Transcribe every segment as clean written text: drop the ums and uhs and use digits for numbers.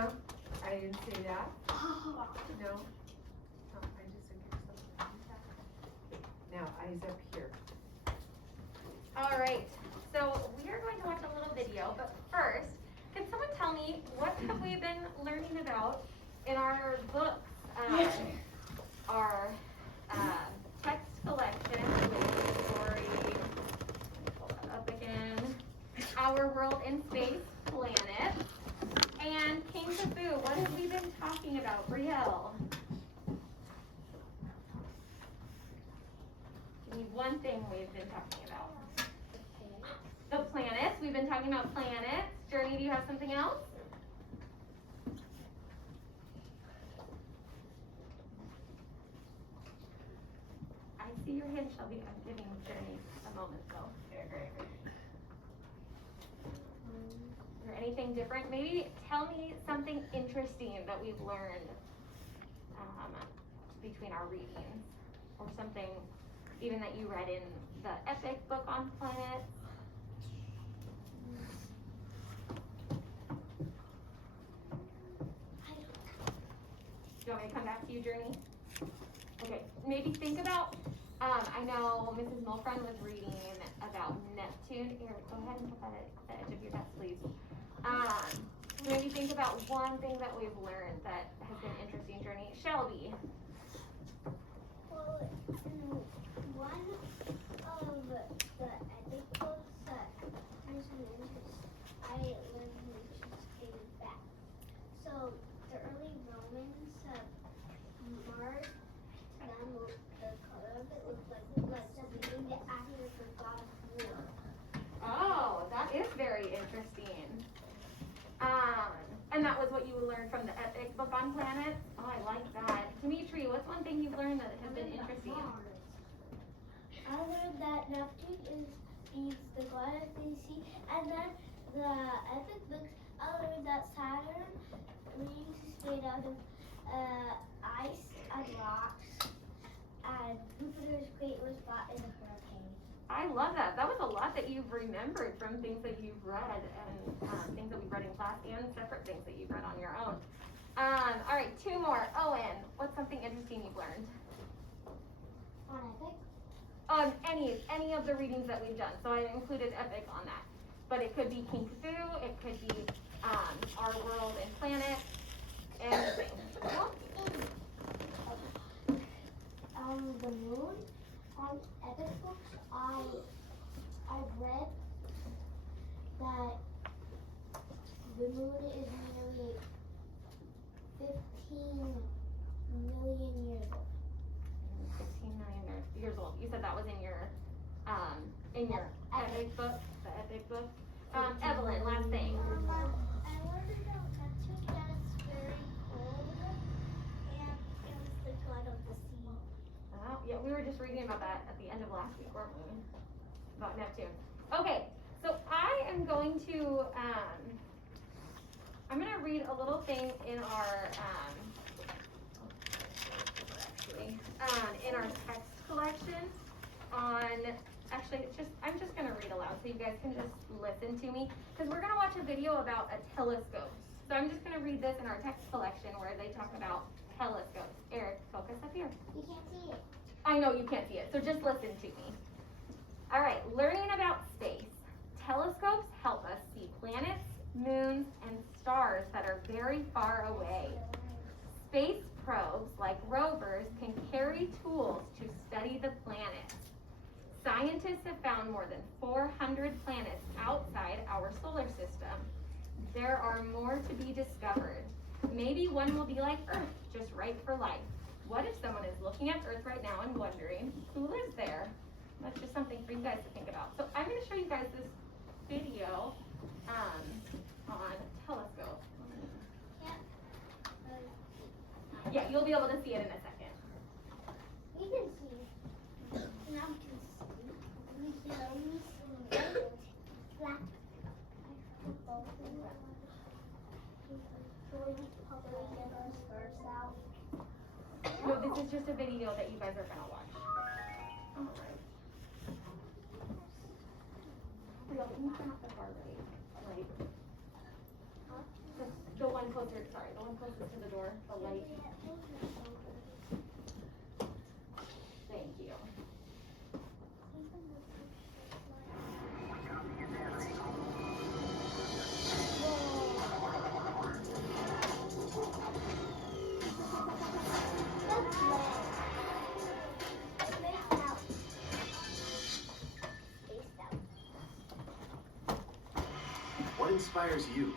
I didn't say that. No. Oh, I just think it's something. Now, eyes up here. All right, so we are going to watch a little video, but first, can someone tell me what have we been learning about in our books? Our text collection with the story, pull that up again, Our World in Space, Planet, and King Kafoo. What have we been talking about, Brielle? Give me one thing we've been talking about. The planets. We've been talking about planets. Journey, do you have something else? I see your hand, Shelby. I'm giving Journey a moment though. Very. Is there anything different? Maybe tell me something interesting that we've learned between our readings, or something even that you read in the epic book on planets. Do you want me to come back to you, Journey? Okay, maybe think about, I know Mrs. Mulfriend was reading about Neptune. Eric, go ahead and put that at the edge of your desk, please. So maybe think about one thing that we've learned that has been interesting, Journey. Shelby. Well, one of the epic books that has an interest, I learned an interesting fact. So the early Romans, Mars, to them, the color of it looked like blood, so they named it after the god of war. Oh, that is very interesting. And that was what you learned from the epic book on planets? Oh, I like that. Dimitri, what's one thing you've learned that has been interesting? I learned that Neptune is the god of the sea, and then the epic books, I learned that Saturn rings is made out of ice and rocks, and Jupiter's great was brought in a hurricane. I love that. That was a lot that you've remembered from things that you've read, and things that we've read in class, and separate things that you've read on your own. All right, two more. Owen, what's something interesting you've learned? On epic? On any of the readings that we've done. So I included epic on that. But it could be King Kafoo, it could be Our World and Planet, anything. The moon on epic books, I've read that the moon is nearly 15 million years old. 15 million years old. You said that was in your epic book, the epic book. Evelyn, last thing. I learned about Neptune that it's very cold, and it's the god of the sea. Yeah, we were just reading about that at the end of last week, weren't we? About Neptune. Okay, so I am going to, I'm going to read a little thing in our, in our text collection on, actually, I'm just going to read aloud so you guys can just listen to me, because we're going to watch a video about a telescope. So I'm just going to read this in our text collection where they talk about telescopes. Eric, focus up here. You can't see it. I know you can't see it, so just listen to me. All right, learning about space. Telescopes help us see planets, moons, and stars that are very far away. Space probes, like rovers, can carry tools to study the planets. Scientists have found more than 400 planets outside our solar system. There are more to be discovered. Maybe one will be like Earth, just right for life. What if someone is looking at Earth right now and wondering who lives there? That's just something for you guys to think about. So I'm going to show you guys this video on telescope. Yeah, you'll be able to see it in a second. We can see. Now we can see. We can only see black. No, this is just a video that you guys are going to watch. Real, can you turn off the bar rate? Right. The one one closer, sorry, the one closest to the door, the light. Thank you. What inspires you?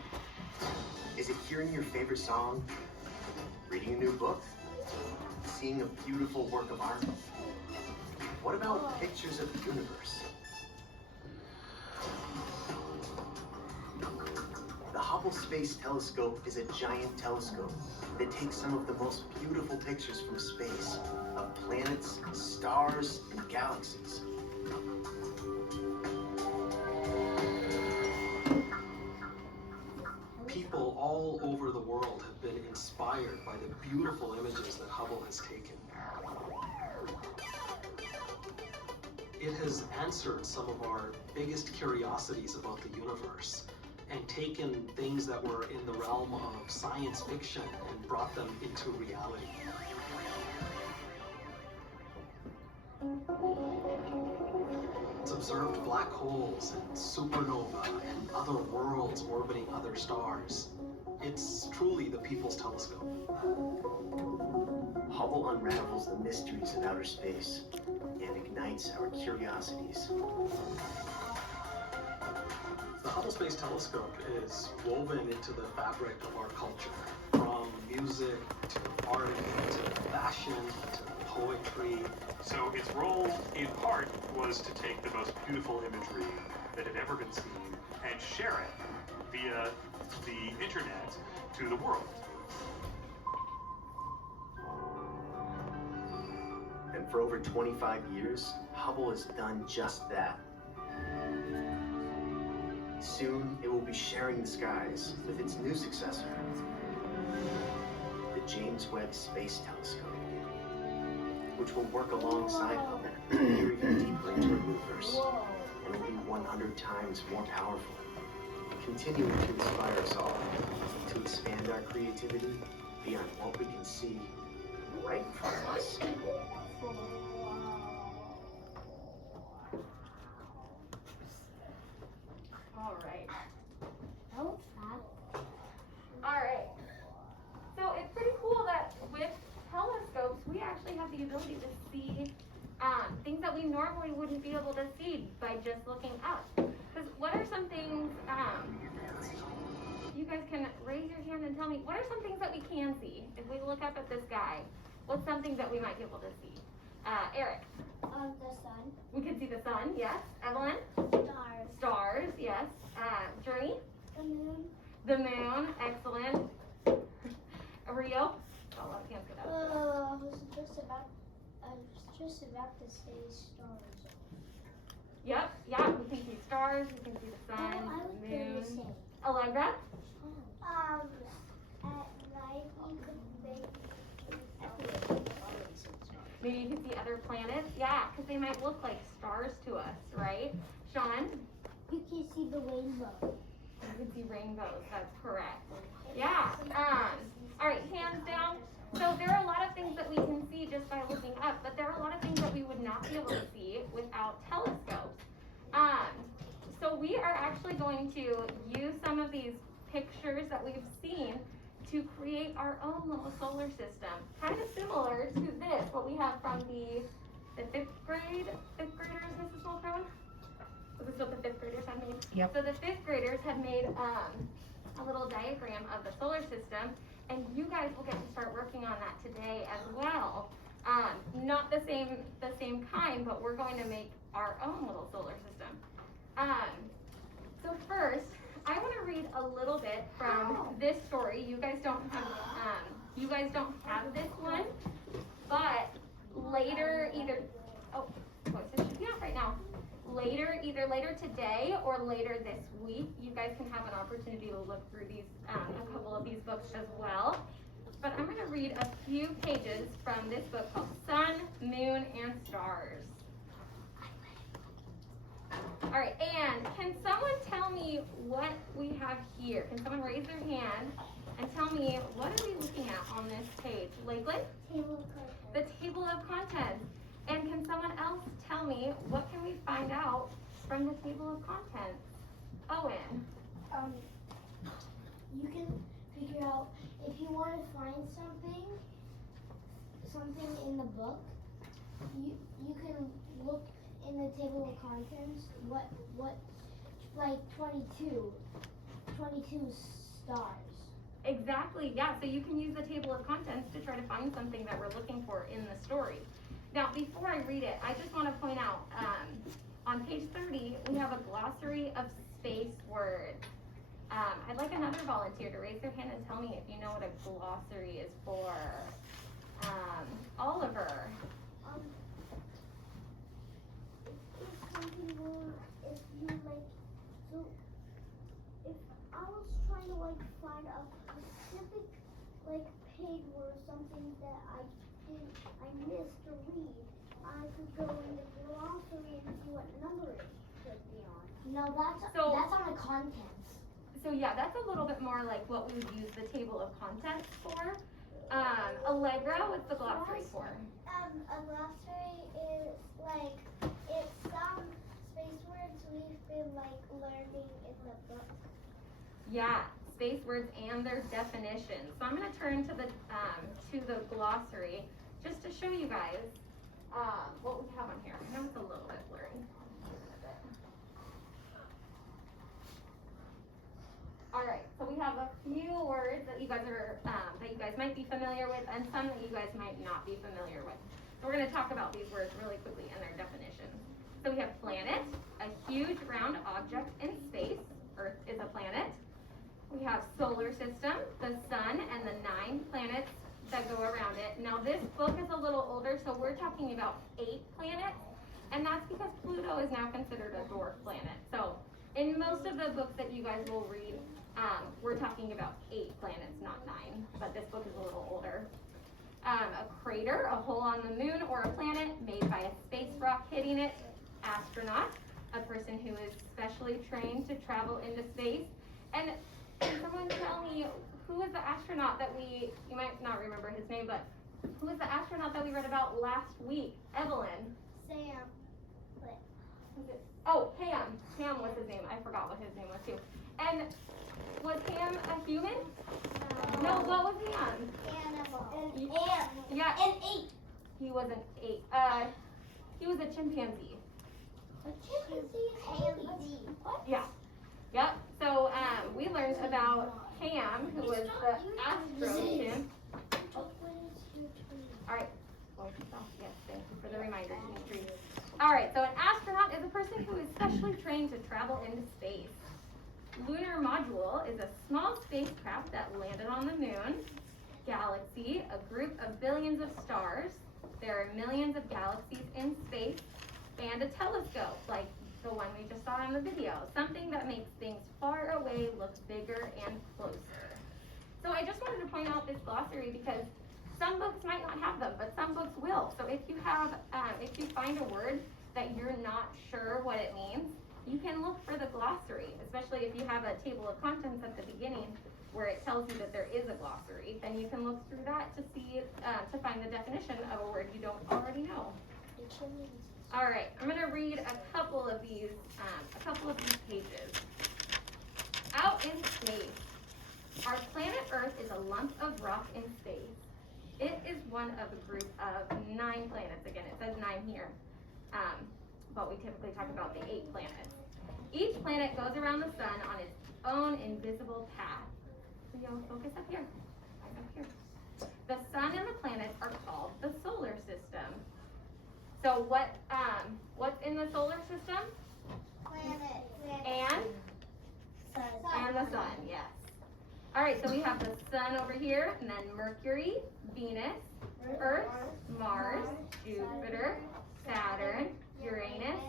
Is it hearing your favorite song? Reading a new book? Seeing a beautiful work of art? What about pictures of the universe? The Hubble Space Telescope is a giant telescope that takes some of the most beautiful pictures from space of planets, stars, and galaxies. People all over the world have been inspired by the beautiful images that Hubble has taken. It has answered some of our biggest curiosities about the universe and taken things that were in the realm of science fiction and brought them into reality. It's observed black holes and supernova and other worlds orbiting other stars. It's truly the People's Telescope. Hubble unravels the mysteries of outer space and ignites our curiosities. The Hubble Space Telescope is woven into the fabric of our culture, from music to art to fashion to poetry. So its role, in part, was to take the most beautiful imagery that had ever been seen and share it via the internet to the world. And for over 25 years, Hubble has done just that. Soon, it will be sharing the skies with its new successor, the James Webb Space Telescope, which will work alongside Hubble, peer even deeper into our universe, and will be 100 times more powerful, continuing to inspire us all to expand our creativity beyond what we can see right in front of us. All right. That was fun. All right. So it's pretty cool that with telescopes, we actually have the ability to see things that we normally wouldn't be able to see by just looking up. Because what are some things, you guys can raise your hand and tell me, what are some things that we can see? If we look up at the sky, what's something that we might be able to see? Eric. The sun. We can see the sun, yes. Evelyn? Stars. Stars, yes. Journey? The moon. The moon, excellent. Rio? Oh, a lot of hands go up. I was just about to say stars. Yep, yeah, we can see stars, we can see the sun, I was the going to moon. say. Allegra? At night you could make. Maybe you can see other planets? Yeah, because they might look like stars to us, right? Sean? You can see the rainbow. You can see rainbows, that's correct. Yeah, all right, hands down. So there are a lot of things that we can see just by looking up, but there are a lot of things that we would not be able to see without telescopes. So we are actually going to use some of these pictures that we've seen to create our own little solar system. Kind of similar to this, what we have from the fifth graders, Mrs. Mulcrow? Was this what the fifth graders had made? Yep. So the fifth graders have made a little diagram of the solar system, and you guys will get to start working on that today as well. Not the same kind, but we're going to make our own little solar system. So first, I want to read a little bit from this story. You guys don't have this one, but later either should be off right now. Either later today or later this week, you guys can have an opportunity to look through these a couple of these books as well. But I'm going to read a few pages from this book called Sun, Moon, and Stars. All right, and can someone tell me what we have here? Can someone raise their hand and tell me what are we looking at on this page? Lakeland? Table of contents. The table of contents. And can someone else tell me, what can we find out from the table of contents? Owen. You can figure out if you want to find something in the book. You can look in the table of contents. What like 22 stars. Exactly, yeah, so you can use the table of contents to try to find something that we're looking for in the story. Now, before I read it, I just want to point out, on page 30, we have a glossary of space words. I'd like another volunteer to raise their hand and tell me if you know what a glossary is for. Oliver. If something more, if you like, so if I was trying to like find a specific like page or something that I missed to read, I could go in the glossary and see what number it should be on. No, that's on the contents. So yeah, that's a little bit more like what we would use the table of contents for. Allegra, what's the glossary for? A glossary is like, it's some space words we've been like learning in the book. Yeah, space words and their definitions. So I'm going to turn to the glossary just to show you guys what we have on here. I know it's a little bit blurry. All right, so we have a few words that you guys are that you guys might be familiar with, and some that you guys might not be familiar with. So we're going to talk about these words really quickly and their definitions. So we have planet, a huge round object in space. Earth is a planet. We have solar system, the sun, and the 9 planets that go around it. Now this book is a little older, so we're talking about 8 planets, and that's because Pluto is now considered a dwarf planet. So in most of the books that you guys will read, we're talking about 8 planets, not 9, but this book is a little older. A crater, a hole on the moon or a planet made by a space rock hitting it. Astronaut, a person who is specially trained to travel into space. And can someone tell me, who was the astronaut that you might not remember his name, but who was the astronaut that we read about last week? Evelyn. Sam. Oh, Ham. Ham was his name. I forgot what his name was too. And was Ham a human? No, what was he on? Animal. Yeah. An 8. He was an 8. He was a chimpanzee. A chimpanzee? What? Yeah. Yep. So we learned about Ham, who was the astro chimp. All right. Yes, thank you for the reminder, Dimitri. All right. So an astronaut is a person who is specially trained to travel into space. Lunar module is a small spacecraft that landed on the moon. Galaxy, a group of billions of stars. There are millions of galaxies in space. And a telescope, like the one we just saw in the video. Something that makes things far away look bigger and closer. So I just wanted to point out this glossary because some books might not have them, but some books will. So if you find a word that you're not sure what it means, you can look for the glossary, especially if you have a table of contents at the beginning where it tells you that there is a glossary. Then you can look through that to see, to find the definition of a word you don't already know. All right, I'm going to read a couple of these pages. Out in space, our planet Earth is a lump of rock in space. It is one of a group of 9 planets. Again, it says 9 here, but we typically talk about the 8 planets. Each planet goes around the sun on its own invisible path. So y'all focus up here, right up here. The sun and the planets are called the solar system. So what's in the solar system? Planet. And the sun, yes. All right, so we have the sun over here, and then Mercury, Venus, Earth, Mars, Jupiter, Saturn, Uranus,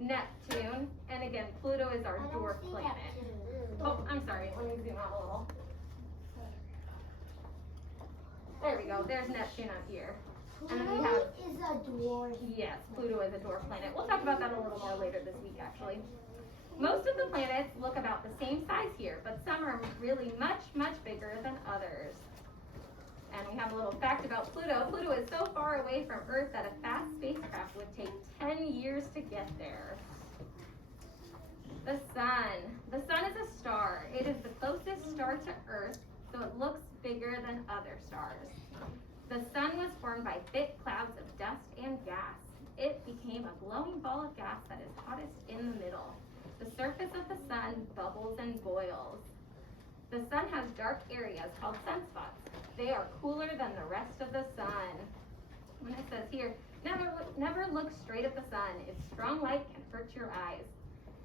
Neptune, and again, Pluto is our dwarf planet. Oh, I'm sorry, let me zoom out a little. There we go, there's Neptune up here. And then we have, is a dwarf. yes, Pluto is a dwarf planet. We'll talk about that a little more later this week, actually. Most of the planets look about the same size here, but some are really much, much bigger than others. a little fact about Pluto. Pluto is so far away from Earth that a fast spacecraft would take 10 years to get there. The sun. The sun is a star. It is the closest star to Earth, so it looks bigger than other stars. The sun was formed by thick clouds of dust and gas. It became a glowing ball of gas that is hottest in the middle. The surface of the sun bubbles and boils. The sun has dark areas called sunspots. They are cooler than the rest of the sun. And it says here, never look straight at the sun. Its strong light can hurt your eyes.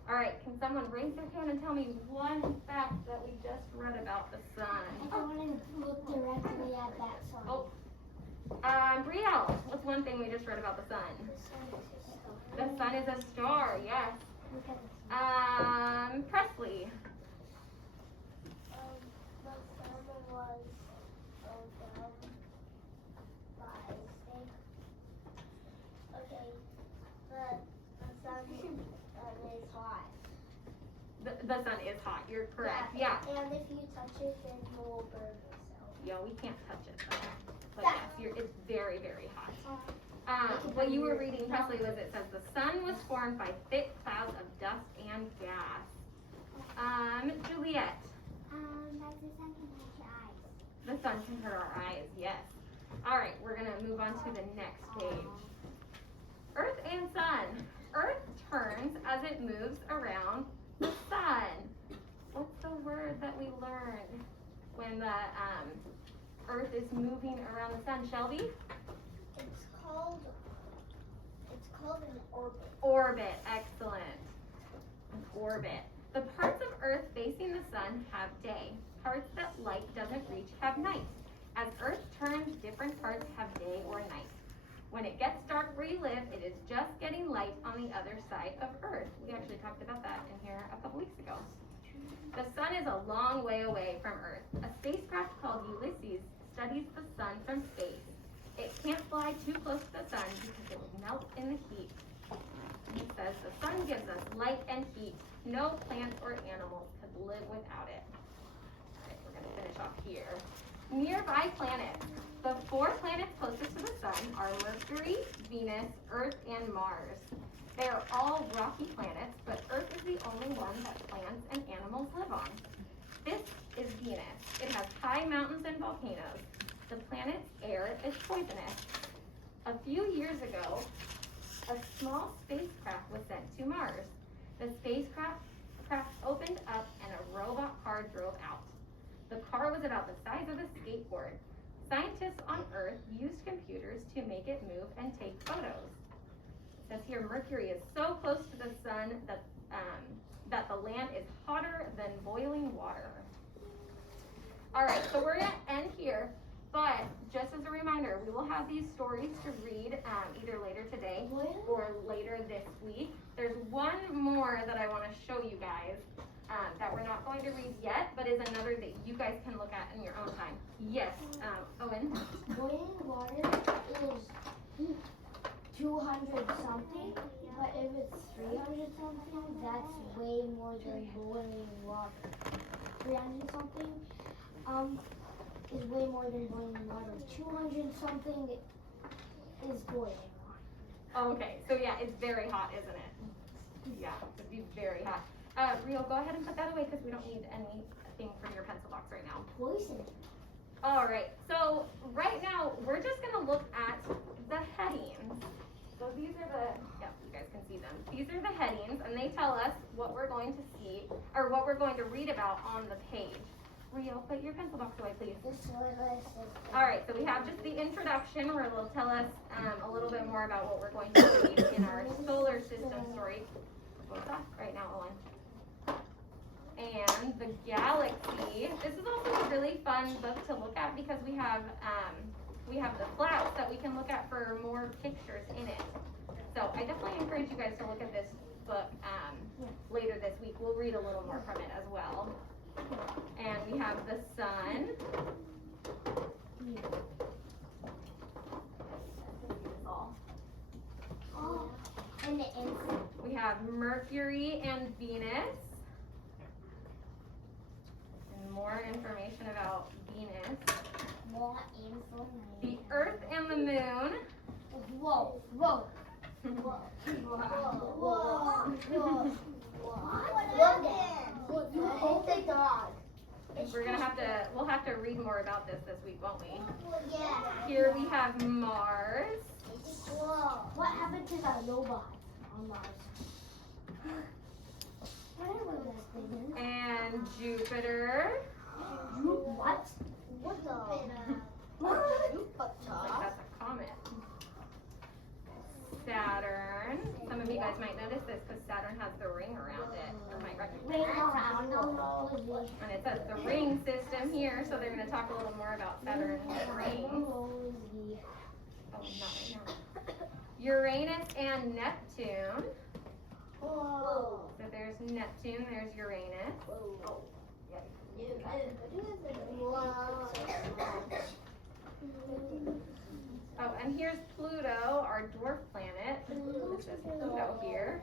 All right, can someone raise their hand and tell me one fact that we just read about the sun? I don't want to look directly at that sun. Oh, Brielle, what's one thing we just read about the sun? The sun is a star. The sun is a star, yes. Look at the sun. Presley. The sun was around by six. Okay, the sun is hot. The sun is hot, you're correct, yeah. And if you touch it, then you will burn yourself. Yeah, we can't touch it though. But Yeah. yes, it's very, very hot. What you were reading, Presley, was it says the sun was formed by thick clouds of dust and gas. Juliet. Like the sun can touch your eyes. The sun can hurt our eyes, yes. All right, we're gonna move on to the next page. Earth and sun. Earth turns as it moves around the sun. What's the word that we learned when the Earth is moving around the sun? Shelby? It's called an orbit. Orbit, excellent. An orbit. The parts of Earth facing the sun have day. Parts that light doesn't reach have night. As Earth turns, different parts have day or night. When it gets dark where you live, it is just getting light on the other side of Earth. We actually talked about that in here a couple weeks ago. The sun is a long way away from Earth. A spacecraft called Ulysses studies the sun from space. It can't fly too close to the sun because it would melt in the heat. It says the sun gives us light and heat. No plants or animals could live without it. All right, we're gonna finish off here. Nearby planets. The 4 planets closest to the sun are Mercury, Venus, Earth, and Mars. They are all rocky planets, but Earth is the only one that plants and animals live on. This is Venus. It has high mountains and volcanoes. The planet's air is poisonous. A few years ago, a small spacecraft was sent to Mars. The spacecraft opened up and a robot car drove out. The car was about the size of a skateboard. Scientists on Earth used computers to make it move and take photos. It says here Mercury is so close to the sun that the land is hotter than boiling water. All right, so we're gonna end here, but just as a reminder, we will have these stories to read either later today or later this week. There's one more that I want to show you guys that we're not going to read yet, but is another that you guys can look at in your own time. Yes, Owen? Boiling water is 200 something, but if it's 300 something, that's way more than boiling water. 300 something is way more than boiling water. 200 something is boiling water. Okay, so yeah, it's very hot, isn't it? Yeah, it'd be very hot. Rio, go ahead and put that away because we don't need anything from your pencil box right now. Poison. All right, so right now we're just gonna look at the headings. So these are yeah, you guys can see them. These are the headings and they tell us what we're going to see, or what we're going to read about on the page. Rio, put your pencil box away, please. The solar system. All right, so we have just the introduction where it'll tell us a little bit more about what we're going to read in our solar system story. What's that right now, Owen? And the galaxy. This is also a really fun book to look at because we have the flaps that we can look at for more pictures in it. So I definitely encourage you guys to look at this book later this week. We'll read a little more from it as well. And we have the sun. Oh, and the insect. We have Mercury and Venus. And more information about Venus. More in the Earth and the Moon. Whoa. Whoa. Whoa. You hate the dog. We'll have to read more about this week, won't we? Yeah. Here we have Mars. Whoa. What happened to the robots on Mars? Whatever that thing is. And Jupiter. What? What the? Looks like that's a comet. Saturn. Some of you guys might notice this because Saturn has the ring around it. Or might recognize it. And it says the ring system here, so they're going to talk a little more about Saturn's rings. Oh, not right now. Uranus and Neptune. Whoa. So there's Neptune, there's Uranus. Oh, yeah. Oh, and here's Pluto, our dwarf planet. This is Pluto here.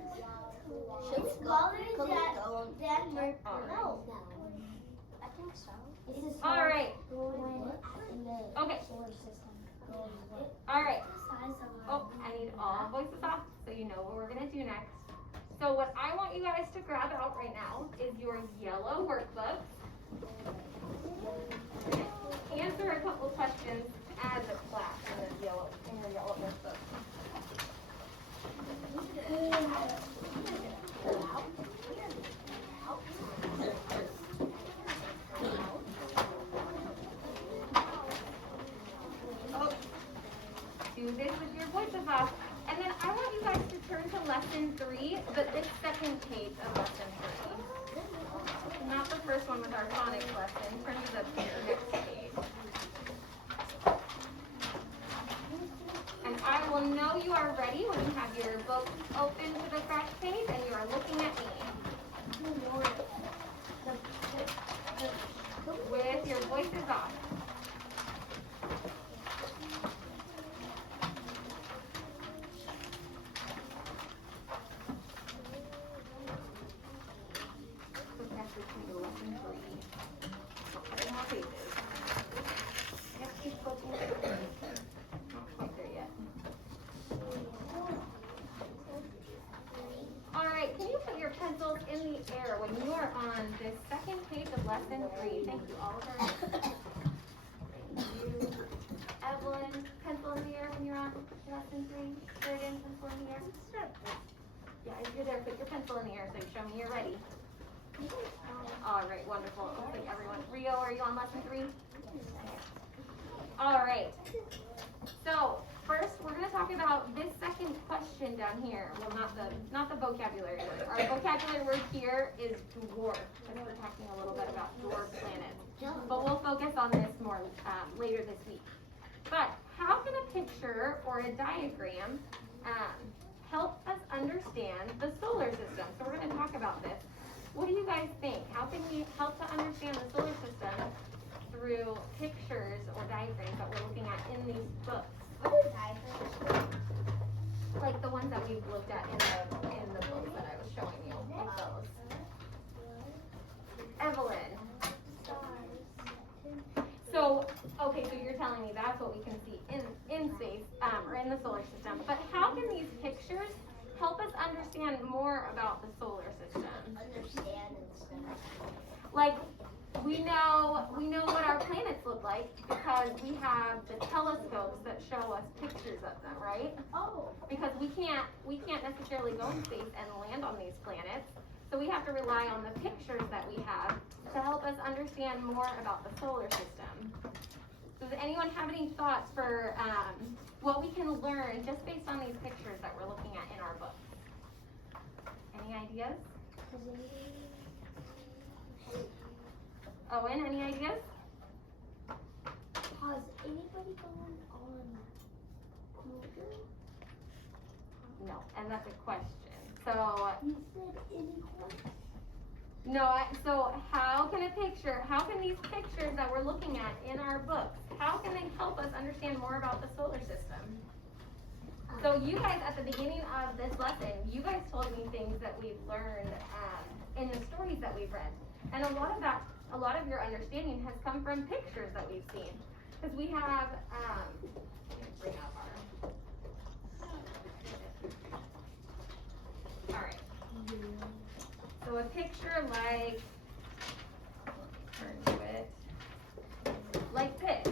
It's smaller than Mercury. Alright. I think so. All right. Okay. All right. Oh, I need all voices off so you know what we're going to do next. So what I want you guys to grab out right now is your yellow workbook. Answer a couple questions as a class in your yellow workbook. Do this with your voices off. And then I want you guys to turn to lesson 3, but this second page of lesson 3. Not the first one with our phonics lesson. Turn to the next page. And I will know you are ready when you have your book open to the fresh page and you are looking at me. With your voices off. Alright, can you put your pencils in the air when you are on this second page of lesson 3? Thank you, Oliver. Thank you. Evelyn, pencil in the air when you're on lesson 3. Sheridan, pencil in the air. Yeah, if you're there, put your pencil in the air so you show me you're ready. Alright, wonderful. Looks like everyone. Rio, are you on lesson 3? Alright. So, first we're going to talk about this second question down here. Well, not the vocabulary word. Our vocabulary word here is dwarf, because we're talking a little bit about dwarf planets. But we'll focus on this more later this week. But how can a picture or a diagram help us understand the solar system? So we're going to talk about this. What do you guys think? How can we help to understand the solar system through pictures or diagrams that we're looking at in these books? Like the ones that we've looked at in the books that I was showing you. Like those. Evelyn. So, okay, so you're telling me that's what we can see in space, or in the solar system. But how can these pictures help us understand more about the solar system? Like, we know what our planets look like because we have the telescopes that show us pictures of them, right? Oh. Because we can't necessarily go in space and land on these planets. So we have to rely on the pictures that we have to help us understand more about the solar system. So does anyone have any thoughts for what we can learn just based on these pictures that we're looking at in our books? Any ideas? Owen, any ideas? Has anybody gone on Google? No, and that's a question. So, You said anyone? no, so how can these pictures that we're looking at in our books, how can they help us understand more about the solar system? So you guys, at the beginning of this lesson, you guys told me things that we've learned in the stories that we've read. And a lot of your understanding has come from pictures that we've seen. because we have, let me bring up our, alright. So a picture like, let me turn to it, like this.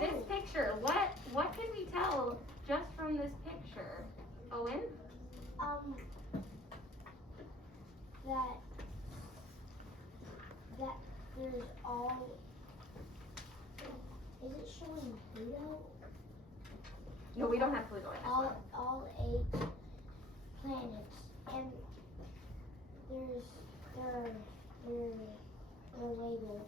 This picture, what can we tell just from this picture? Owen? That there's all, is it showing Pluto? No, we don't have Pluto in this one. All 8 planets, and they're labeled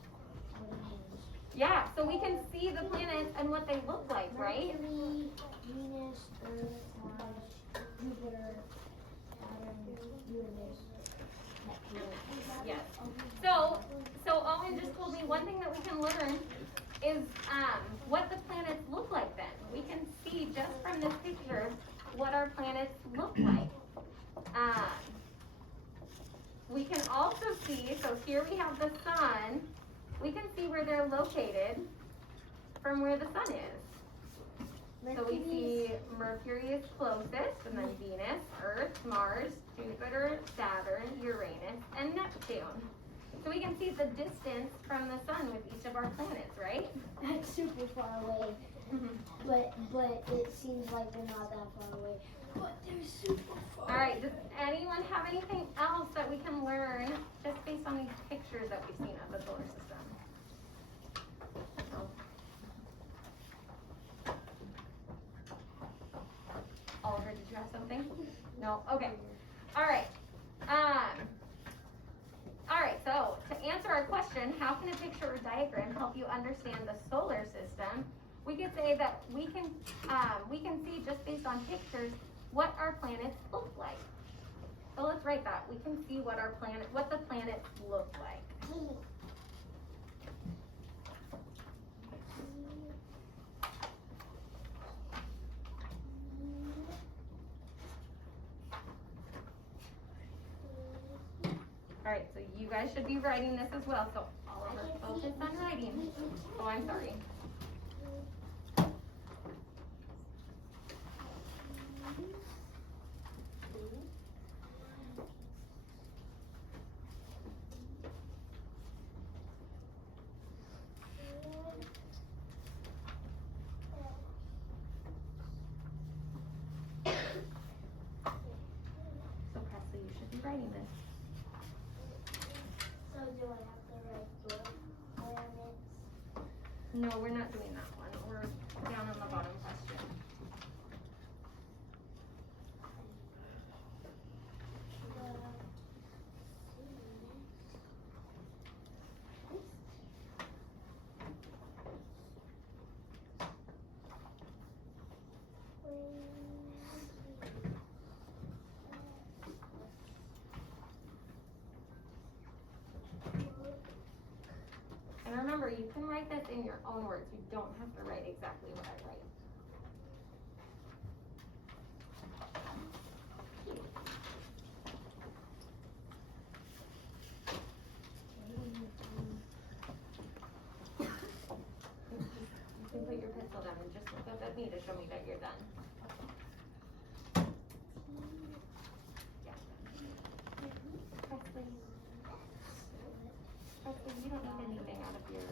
with names. Yeah, so we can see the planets and what they look like, right? Mercury, Venus, Earth, Mars, Jupiter, Saturn, Uranus, Neptune. Yes. So Owen just told me one thing that we can learn is what the planets look like then. We can see just from this picture what our planets look like. We can also see, so here we have the sun. We can see where they're located from where the sun is. So we see Mercury is closest, and then Venus, Earth, Mars, Jupiter, Saturn, Uranus, and Neptune. So we can see the distance from the sun with each of our planets, right? That's super far away, but it seems like they're not that far away. But they're super far. Alright, does anyone have anything else that we can learn just based on these pictures that we've seen of the solar system? No? Oliver, did you have something? No? Okay. Alright. Alright, so to answer our question, how can a picture or diagram help you understand the solar system? We could say that we can see just based on pictures what our planets look like. So let's write that. We can see what the planets look like. Alright, so you guys should be writing this as well, so Oliver, focus on writing. Oh, I'm sorry. So Presley, you should be writing this. So do I have to write your planets? No, we're not doing that one. We're down on the bottom question. And remember, you can write this in your own words. You don't have to write exactly what I write. You can put your pencil down and just look up at me to show me that you're done. Yeah. Presley. Presley, you don't need anything out of your house.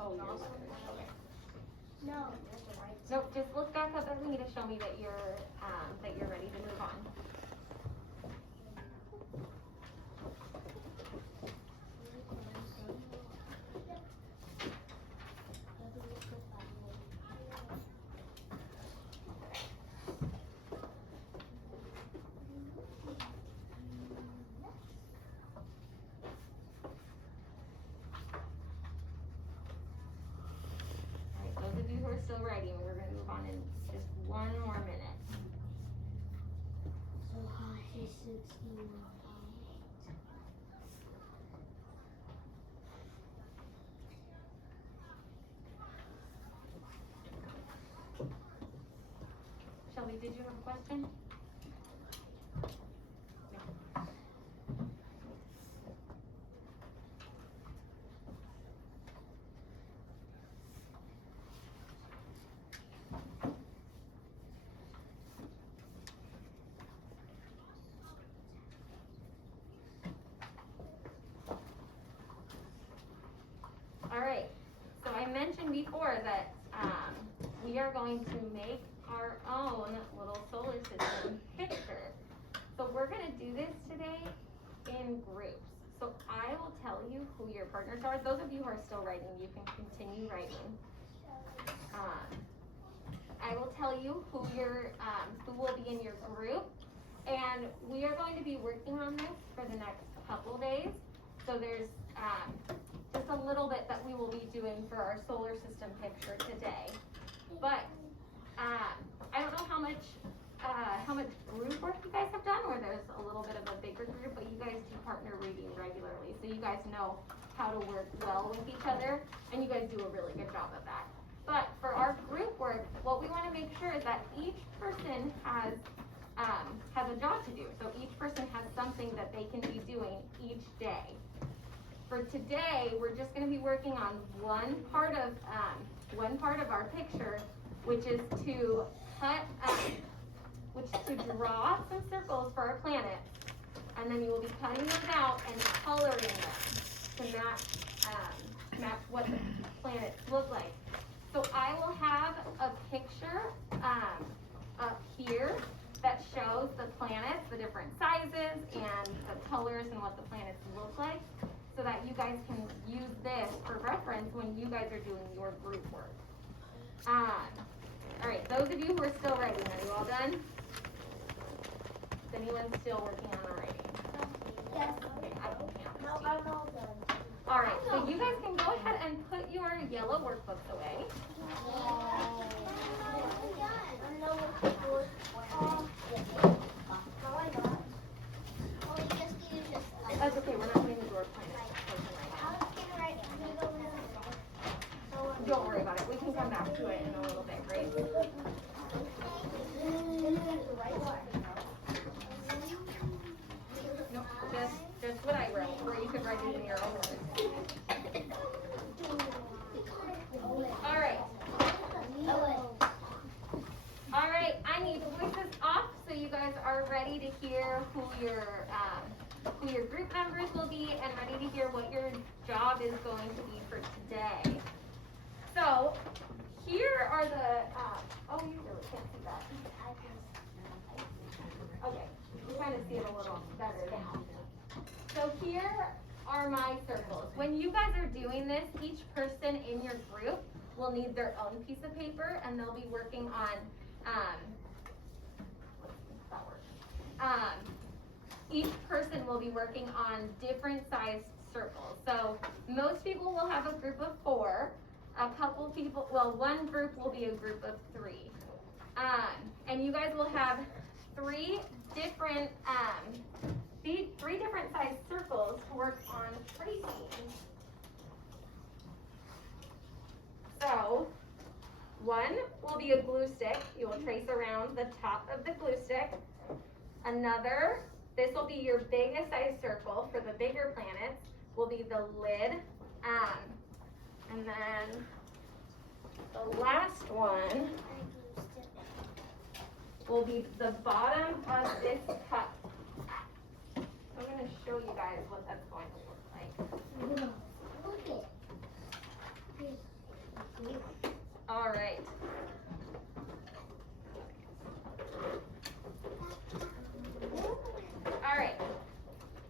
Oh, your letters. Okay. No. Nope, just look back up at me to show me that you're ready to move on. Alright, those of you who are still writing, we're gonna move on in just one more minute. So hot is 16. Shelby, did you have a question? No. going to make our own little solar system picture. So we're gonna do this today in groups. So I will tell you who your partners are. Those of you who are still writing, you can continue writing. I will tell you who will be in your group, and we are going to be working on this for the next couple days. So there's just a little bit that we will be doing for our solar system picture today. But I don't know how much group work you guys have done, or there's a little bit of a bigger group, but you guys do partner reading regularly, so you guys know how to work well with each other, and you guys do a really good job of that. But for our group work, what we want to make sure is that each person has a job to do. So each person has something that they can be doing each day. For today, we're just going to be working on one part of our picture, which is to draw some circles for our planet, and then you will be cutting them out and coloring them to match what the planets look like. So I will have a picture up here that shows the planets, the different sizes and the colors and what the planets look like, so that you guys can use this for reference when you guys are doing your group work. All right, those of you who are still writing, are you all done? Is anyone still working on the writing? Yes. Okay, I can count. No, I'm all done. All right, so you guys can go ahead and put your yellow workbooks away. That's okay, we're not putting the door plan right now. Don't worry about it, we can come back to it in a little bit, Grace. Nope, just what I wrote, or you could write it in your own words. All right, I need voices off so you guys are ready to hear who your group members will be and ready to hear what your job is going to be for today. So here are the, oh, you really can't see that. Okay, you kind of see it a little better now. So here are my circles. When you guys are doing this, each person in your group will need their own piece of paper, and they'll be working on, each person will be working on different sized circles. So most people will have a group of 4. A couple people, well, one group will be a group of 3. And you guys will have 3 different sized circles to work on tracing. So one will be a glue stick. You will trace around the top of the glue stick. Another, this will be your biggest size circle for the bigger planets, will be the lid. And then the last one will be the bottom of this cup. I'm going to show you guys what that's going to look like. All right. All right.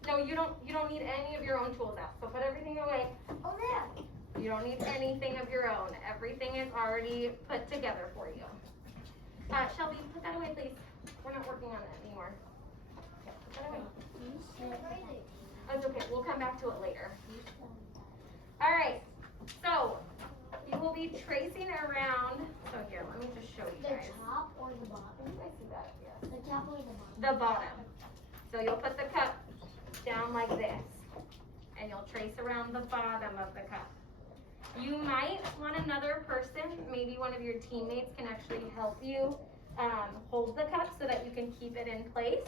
No, you don't need any of your own tools out. So put everything away. Oh, there. You don't need anything of your own. Everything is already put together for you. Shelby, put that away, please. We're not working on it anymore. Okay, put that away. That's okay. We'll come back to it later. All right. So you will be tracing around. So here, let me just show you The guys. top or the bottom? I see that. Yes. The top or the bottom? The bottom. So you'll put the cup down like this, and you'll trace around the bottom of the cup. You might want another person, maybe one of your teammates can actually help you hold the cup so that you can keep it in place.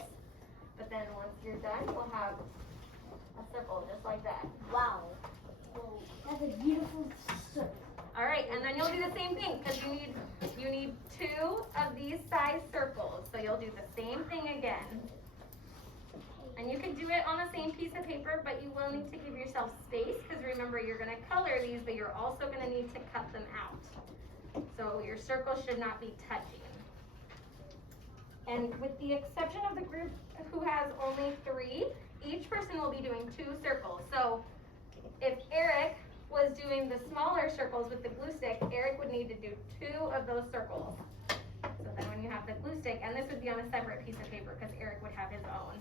But then once you're done, we'll have a circle just like that. Wow. That's a beautiful circle. All right, and then you'll do the same thing because you need 2 of these size circles. So you'll do the same thing again. And you can do it on the same piece of paper, but you will need to give yourself space because remember, you're going to color these, but you're also going to need to cut them out. So your circles should not be touching. And with the exception of the group who has only 3, each person will be doing 2 circles. So if Eric was doing the smaller circles with the glue stick, Eric would need to do 2 of those circles. So then when you have the glue stick, and this would be on a separate piece of paper because Eric would have his own,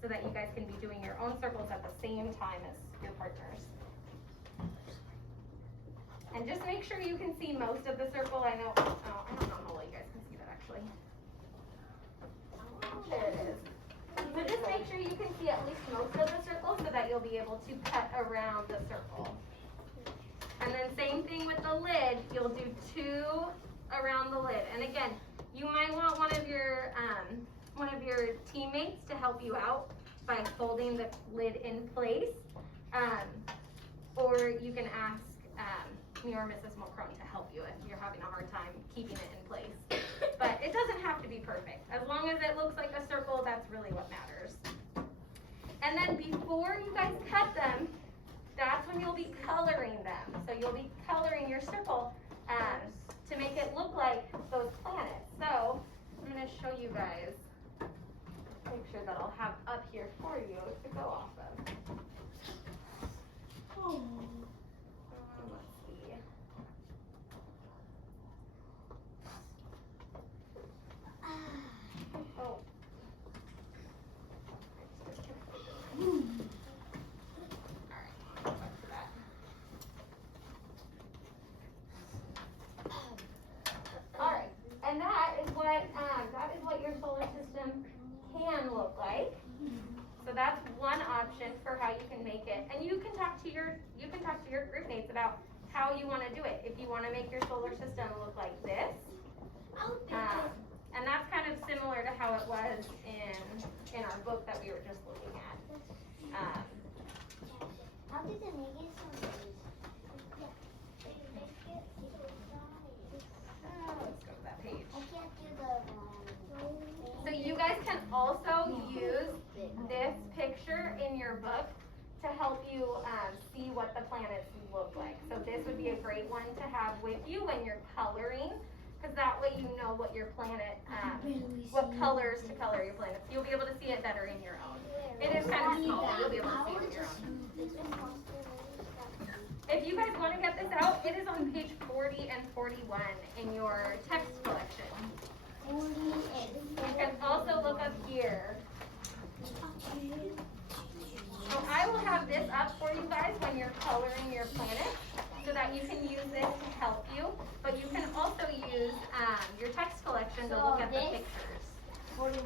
so that you guys can be doing your own circles at the same time as your partners. And just make sure you can see most of the circle. I know, oh, I don't know how well you guys can see that actually. There it is. So just make sure you can see at least most of the circle so that you'll be able to cut around the circle. And then same thing with the lid, you'll do 2 around the lid. And again, you might want one of your teammates to help you out by folding the lid in place. Or you can ask me or Mrs. Mulcrone to help you if you're having a hard time keeping it in place. But it doesn't have to be perfect. As long as it looks like a circle, that's really what matters. And then before you guys cut them, that's when you'll be coloring them. So you'll be coloring your circle to make it look like those planets. So I'm going to show you guys a picture that I'll have up here for you to go off of. Let's see. Oh. Alright, and that is what your solar system can look like. So that's one option for how you can make it. And you can talk to your group mates about how you want to do it. If you want to make your solar system look like this. And that's kind of similar to how it was in our book that we were just looking at. How did they make it so nice? Let's go to that page. I can't do the So you guys can also use this picture in your book to help you see what the planets look like. So this would be a great one to have with you when you're coloring, because that way you know what your planet, what colors to color your planets. You'll be able to see it better in your own. It is kind of small, but you'll be able to see it in your own. If you guys want to get this out, it is on page 40 and 41 in your text collection. You can also look up here. So I will have this up for you guys when you're coloring your planet so that you can use this to help you. But you can also use your text collection to look at the pictures.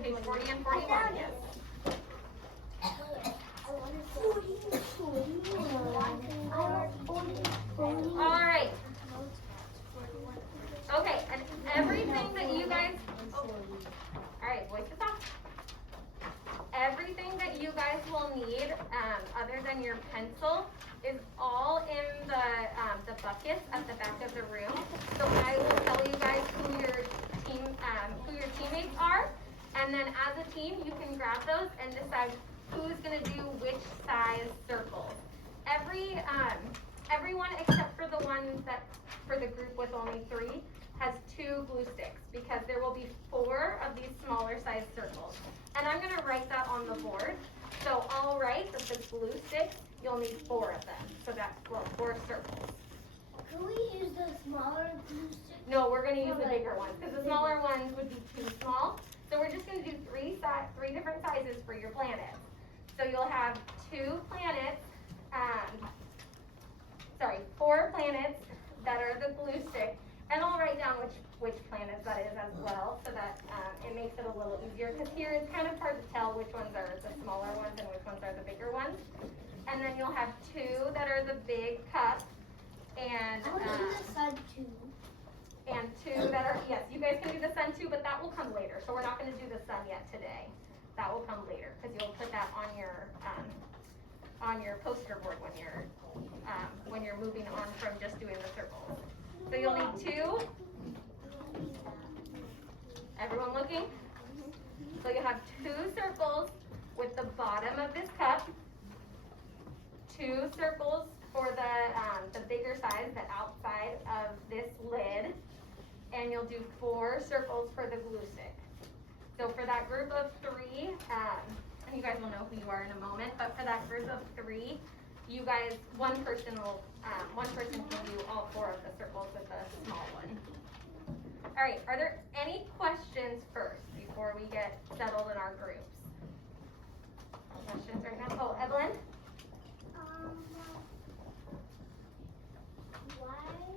Page 40 and 41, yes. Alright. Okay, and everything that you guys, alright, voices off. Everything that you guys will need, other than your pencil, is all in the buckets at the back of the room. So I will tell you guys who your teammates are, and then as a team, you can grab those and decide who's gonna do which size circles. Everyone except for the ones that, for the group with only 3, has 2 glue sticks, because there will be 4 of these smaller size circles. And I'm gonna write that on the board. So I'll write that the glue sticks, you'll need 4 of them. So that's 4 circles. Can we use the smaller glue sticks? No, we're gonna use the bigger ones, because the smaller ones would be too small. So we're just gonna do 3 different sizes for your planets. So you'll have 2 planets, 4 planets that are the glue stick, and I'll write down which planets that is as well, so that it makes it a little easier, because here it's kind of hard to tell which ones are the smaller ones and which ones are the bigger ones. And then you'll have 2 that are the big cup, and I want to do the sun too. and 2 that are, yes, you guys can do the sun too, but that will come later, so we're not gonna do the sun yet today. That will come later, because you'll put that on your poster board when you're moving on from just doing the circles. So you'll need 2. Everyone looking? So you have 2 circles with the bottom of this cup, 2 circles for the bigger size, the outside of this lid, and you'll do 4 circles for the glue stick. So for that group of 3, and you guys will know who you are in a moment, but for that group of 3, you guys, one person can do all 4 of the circles with the small one. All right, are there any questions first before we get settled in our groups? No questions right now? Oh, Evelyn? Why do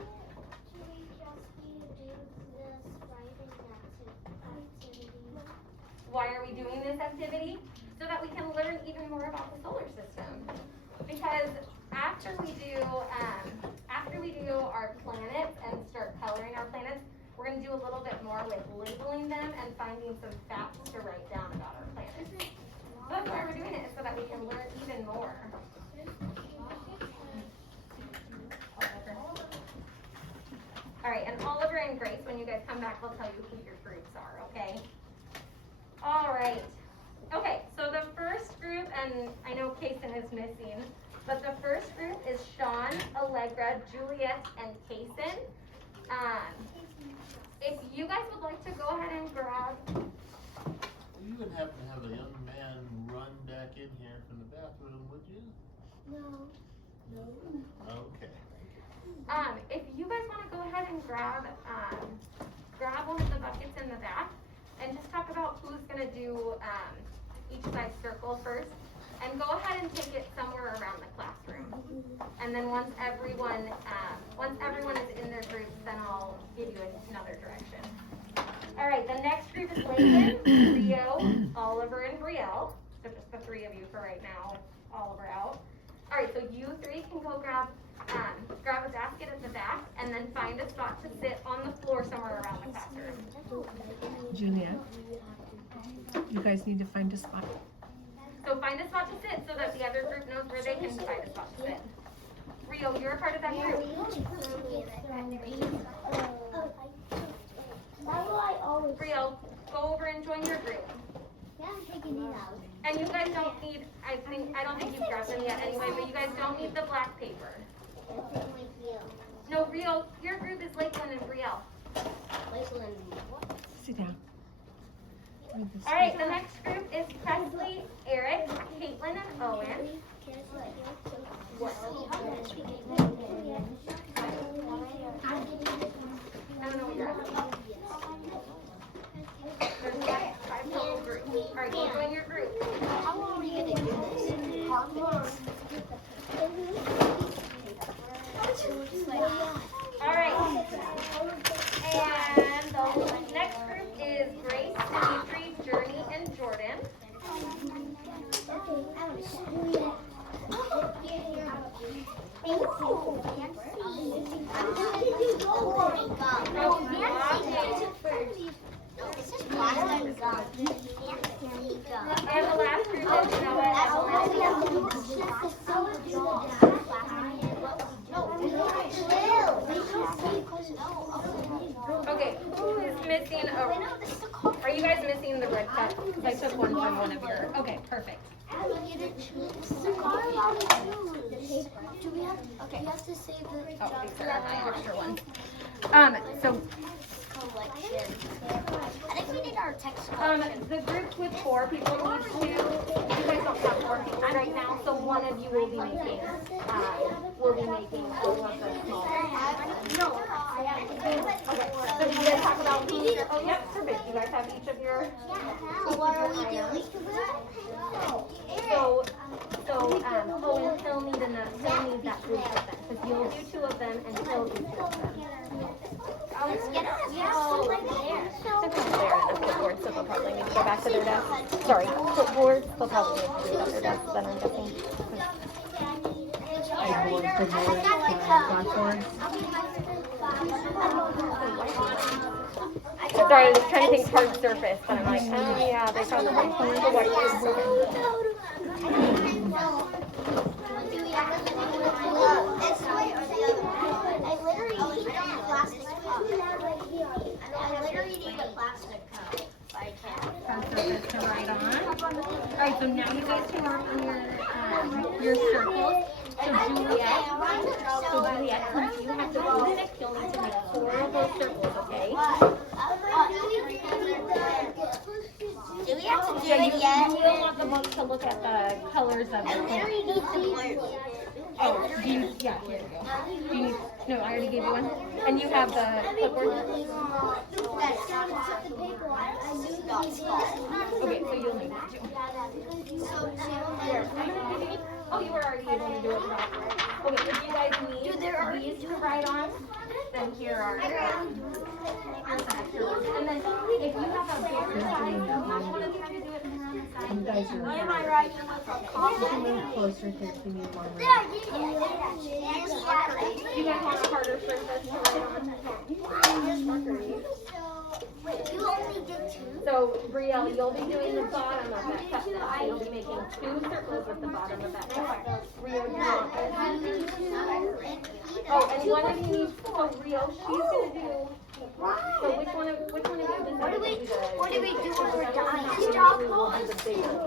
we just need to do this writing activity? Why are we doing this activity? So that we can learn even more about the solar system. Because after we do our planets and start coloring our planets, we're going to do a little bit more with labeling them and finding some facts to write down about our planets. That's why we're doing it, is so that we can learn even more. All right, and Oliver and Grace, when you guys come back, we'll tell you who your groups are, okay? All right. Okay, so the first group, and I know Kaysen is missing, but the first group is Sean, Allegra, Juliet, and Kaysen. If you guys would like to go ahead and grab. You would happen to have a young man run back in here from the bathroom, would you? No. Okay. If you guys want to go ahead and grab one of the buckets in the back, and just talk about who's going to do each size circle first, and go ahead and take it somewhere around the classroom. And then once everyone is in their groups, then I'll give you another direction. All right, the next group is Layton, Rio, Oliver, and Brielle. So just the 3 of you for right now, Oliver out. All right, so you 3 can go grab a basket at the back, and then find a spot to sit on the floor somewhere around the classroom. Julia, you guys need to find a spot. So find a spot to sit so that the other group knows where they can find a spot to sit. Rio, you're a part of that group. Rio, go over and join your group. Yeah, I'm taking it out. And you guys don't need, I don't think you've grabbed them yet anyway, but you guys don't need the black paper. No, Rio, your group is Lakeland and Brielle. Sit down. All right, the next group is Presley, Eric, Caitlin, and Owen. I don't know what you're asking. There's 5 total groups. All right, go join your group. How are we gonna do this? All right. And the next group is Grace, Dimitri, Journey, and Jordan. And the last group is Okay, who is missing are you guys missing the red cup? I took one from one of your, okay, perfect. Do we have, okay, we have to save the Oh, these are my extra ones. So, collection. I think we need our text collection. the groups with 4 people need to, you guys don't have 4 people right now, so one of you will be making all of the small. No. Okay, so you guys talk about who you're, oh, yep, perfect, you guys have each of your, What are we doing? so, Owen, he'll need that group of them, because you'll do 2 of them and he'll do 2 of them. Let's get it. Oh, right there. They're clipboards, so they'll probably need to go back to their desk. Sorry, clipboards, they'll probably need to go to their desk, then I'm guessing. Sorry, I was trying to think hard surface, but I'm like, oh yeah, they probably need the whiteboard. This way or the other way? I literally need a plastic cup. I literally need a plastic cup. If I can. Hard surface to write on. Alright, so now you guys can work on your circles. Juliet, since you have the clinic, you'll need to make 4 of those circles, okay? Do we have to do Yeah, it yet? you will want the book to look at the colors of the plant. Oh, do you, yeah, here you go. Do you, no, I already gave you one. And you have the clipboard? Okay, so you'll need that too. Here, I'm gonna give you, oh, you were already able to do it. Okay, if you guys need these to write on, then here are here's some extra ones. And then if you have a bigger size, you might want to try to do it more on the side. You guys are. What am I writing with a You can move closer if you need one. You guys want a harder surface to write on? You only did 2? So, Brielle, you'll be doing the bottom of that cup now. So you'll be making 2 circles with the bottom of that cup. Rio, do you want this? Oh, and one of you needs, so Rio, she's gonna do, so which one of you decided What do we to do when we're done? the bigger?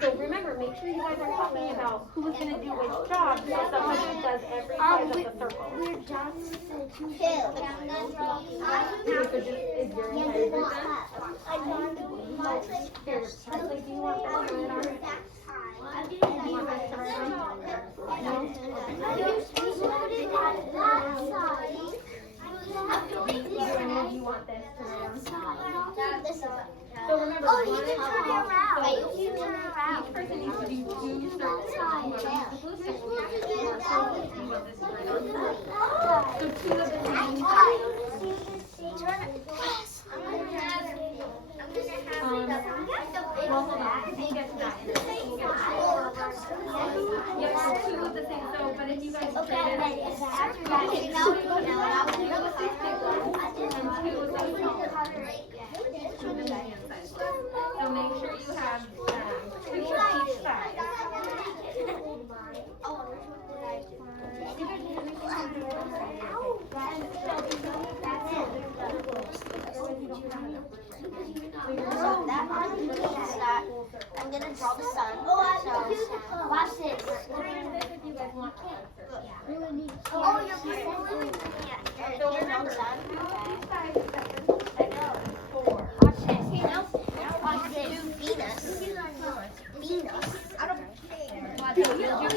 So remember, make sure you guys are talking about who's gonna do which job, so somebody does every size of the circle. We're done with the 2 Okay, so just, is your entire group done? Here, Presley, do you want that to write on? Do you want this to write on? No? Do any of you want this to write on? So remember, Oh, you one can is turn it around. so You can turn it around. each person needs to do 2 circles. Whoever needs the blue circle, you have to do 4 circles. You want this to write on? So 2 of the names. Well, hold on, we'll get to that. We'll get to that. Yep, so 2 of the same, so, but if you guys trade it, so make sure you have 2 of each side. I'm gonna draw the sun. So, watch this. If you guys want to. Oh, you're blue. So remember,